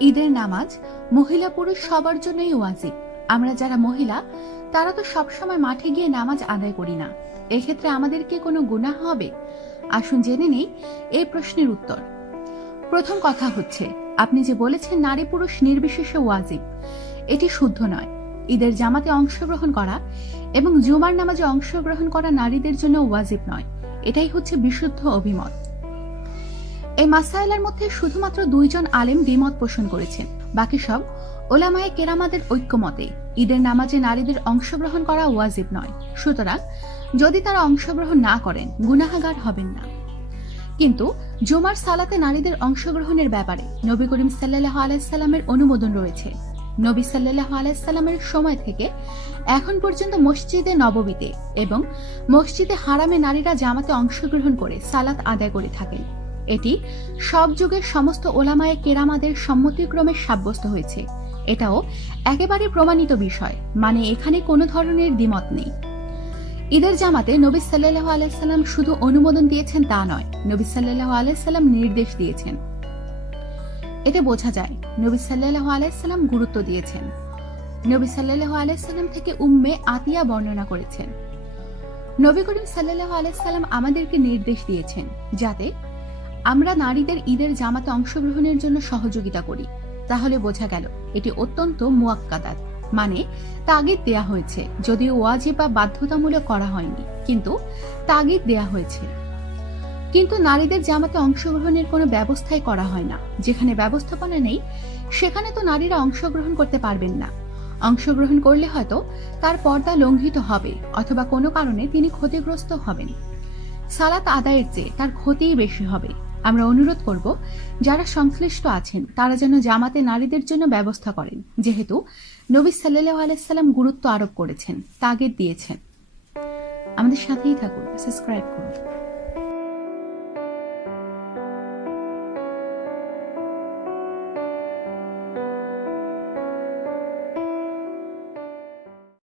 ঈদের নামাজ মহিলা পুরুষ সবার জন্যই ওয়াজিব। আমরা যারা মহিলা, তারা তো সবসময় মাঠে গিয়ে নামাজ আদায় করি না। এক্ষেত্রে আমাদের কি কোনো গুনাহ হবে? আসুন জেনে নেই এই প্রশ্নের উত্তর। প্রথম কথা হচ্ছে, আপনি যে বলেছেন নারী পুরুষ নির্বিশেষে ওয়াজিব, এটি শুদ্ধ নয়। ঈদের জামাতে অংশগ্রহণ করা এবং জুমার নামাজে অংশগ্রহণ করা নারীদের জন্য ওয়াজিব নয়। এটাই হচ্ছে বিশুদ্ধ অভিমত। এই মাসাইলার মধ্যে শুধুমাত্র দুইজন আলেম দ্বিমত পোষণ করেছেন। বাকি সব ওলামায়ে কেরামাদের ঐক্যমতে ঈদের নামাজে নারীদের অংশগ্রহণ করা ওয়াজিব নয়। সুতরাং যদি তারা অংশগ্রহণ না করেন, গুনাহাগার হবেন না। কিন্তু জুমার সালাতে নারীদের অংশগ্রহণের ব্যাপারে নবী করিম সাল্লাহ আলাইসাল্লামের অনুমোদন রয়েছে। নবী সাল্লাহ আলাইসাল্লামের সময় থেকে এখন পর্যন্ত মসজিদে নববীতে এবং মসজিদে হারামে নারীরা জামাতে অংশগ্রহণ করে সালাত আদায় করে থাকেন। এটি সব যুগের সমস্ত ওলামায়ে কেরামাদের সম্মতিক্রমে সাব্যস্ত হয়েছে। এটাও একেবারে প্রমাণিত বিষয় মানে এখানে কোনো ধরনের দ্বিমত নেই। ঈদের জামাতে নবী সাল্লাহ আলাইসাল্লাম শুধু অনুমোদন দিয়েছেন তা নয়, নবী সাল্লাহ আলাইসাল্লাম নির্দেশ দিয়েছেন। এতে বোঝা যায়, নবী সাল্লাহ আলাইসাল্লাম গুরুত্ব দিয়েছেন। নবী সাল্লাহ আলাইসাল্লাম থেকে উম্মে আতিয়া বর্ণনা করেছেন। নবী করিম সাল্লাহ আলাইসাল্লাম আমাদেরকে নির্দেশ দিয়েছেন, যাতে আমরা নারীদের ঈদের জামাতে অংশগ্রহণের জন্য সহযোগিতা করি। তাহলে বোঝা গেল, এটি অত্যন্ত মুয়াক্কাদাত। মানে তাগিদ দেয়া হয়েছে, যদিও ওয়াজিব বা বাধ্যতামূলক করা হয়নি, কিন্তু তাগিদ দেয়া হয়েছে। কিন্তু নারীদের জামাতে অংশগ্রহণের কোনো ব্যবস্থাই করা হয় না। যেখানে ব্যবস্থাপনা নেই, সেখানে তো নারীরা অংশগ্রহণ করতে পারবেন না। অংশগ্রহণ করলে হয়তো তার পর্দা লঙ্ঘিত হবে, অথবা কোনো কারণে তিনি ক্ষতিগ্রস্ত হবেন। সালাত আদায়ের চেয়ে তার ক্ষতিই বেশি হবে। আমরা অনুরোধ করব, যারা সংশ্লিষ্ট আছেন, তারা যেন জামাতে নারীদের জন্য ব্যবস্থা করেন। যেহেতু নবী সাল্লাহ আলাইসাল্লাম গুরুত্ব আরোপ করেছেন, তাগিদ দিয়েছেন। আমাদের সাথেই থাকুন সাবস্ক্রাইব করুন।